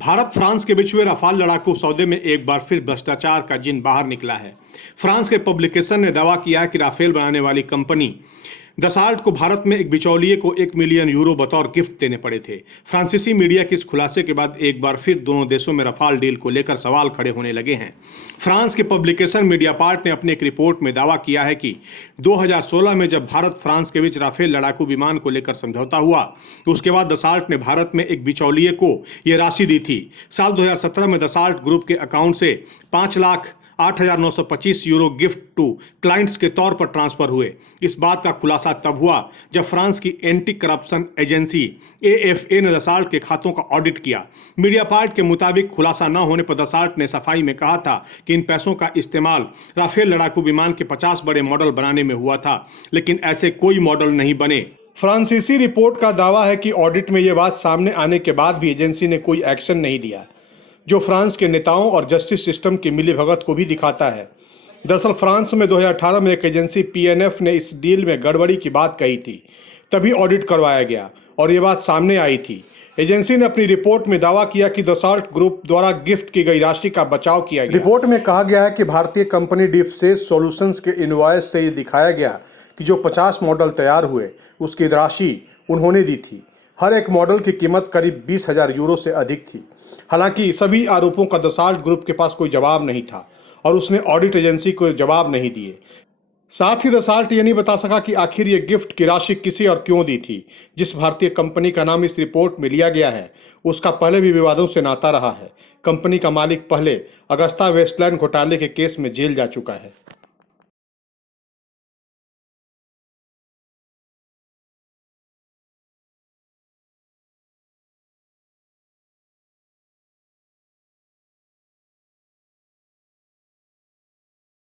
Bharat France के बीच हुए Rafale लड़ाकू सौदे में एक बार फिर भ्रष्टाचार का जिन बाहर निकला है। फ्रांस के पब्लिकेशन ने दावा किया है कि राफेल बनाने वाली कंपनी दसाल्ट को भारत में एक बिचौलिए को 1 मिलियन यूरो बतौर गिफ्ट देने पड़े थे। फ्रांसीसी मीडिया के इस खुलासे के बाद एक बार फिर दोनों देशों में रफाल डील को लेकर सवाल खड़े होने लगे हैं। फ्रांस के पब्लिकेशन मीडियापार्ट ने अपनी एक रिपोर्ट में दावा किया है कि 2016 में जब भारत फ्रांस के बीच राफेल लड़ाकू विमान को लेकर समझौता हुआ, उसके बाद दसाल्ट ने भारत में एक बिचौलिए को यह राशि दी थी। साल 2017 में दसाल्ट ग्रुप के अकाउंट से 5,08,925 यूरो गिफ्ट टू क्लाइंट्स के तौर पर ट्रांसफर हुए। इस बात का खुलासा तब हुआ जब फ्रांस की एंटी करप्शन एजेंसी AFA ने दसाल्ट के खातों का ऑडिट किया। मीडियापार्ट के मुताबिक खुलासा न होने पर दसाल्ट ने सफाई में कहा था कि इन पैसों का इस्तेमाल राफेल लड़ाकू विमान के 50 बड़े मॉडल बनाने में हुआ था, लेकिन ऐसे कोई मॉडल नहीं बने। फ्रांसीसी रिपोर्ट का दावा है कि ऑडिट में यह बात सामने आने के बाद भी एजेंसी ने कोई एक्शन नहीं लिया, जो फ्रांस के नेताओं और जस्टिस सिस्टम की मिलीभगत को भी दिखाता है। दरअसल फ्रांस में 2018 में एक एजेंसी PNF ने इस डील में गड़बड़ी की बात कही थी, तभी ऑडिट करवाया गया और ये बात सामने आई थी। एजेंसी ने अपनी रिपोर्ट में दावा किया कि दसाल्ट ग्रुप द्वारा गिफ्ट की गई राशि का बचाव किया गया। रिपोर्ट में कहा गया है कि भारतीय कंपनी डीपसेस सॉल्यूशंस के इनवॉइस से ये दिखाया गया कि जो 50 मॉडल तैयार हुए उसकी राशि उन्होंने दी थी। हर एक मॉडल की कीमत करीब 20,000 यूरो से अधिक थी। हालांकि सभी आरोपों का दसाल्ट ग्रुप के पास कोई जवाब नहीं था और उसने ऑडिट एजेंसी को जवाब नहीं दिए। साथ ही दसाल्ट ये नहीं बता सका कि आखिर ये गिफ्ट की राशि किसे और क्यों दी थी। जिस भारतीय कंपनी का नाम इस रिपोर्ट में लिया गया है उसका पहले भी विवादों से नाता रहा है। कंपनी का मालिक पहले अगस्ता वेस्टलैंड घोटाले के केस में जेल जा चुका है।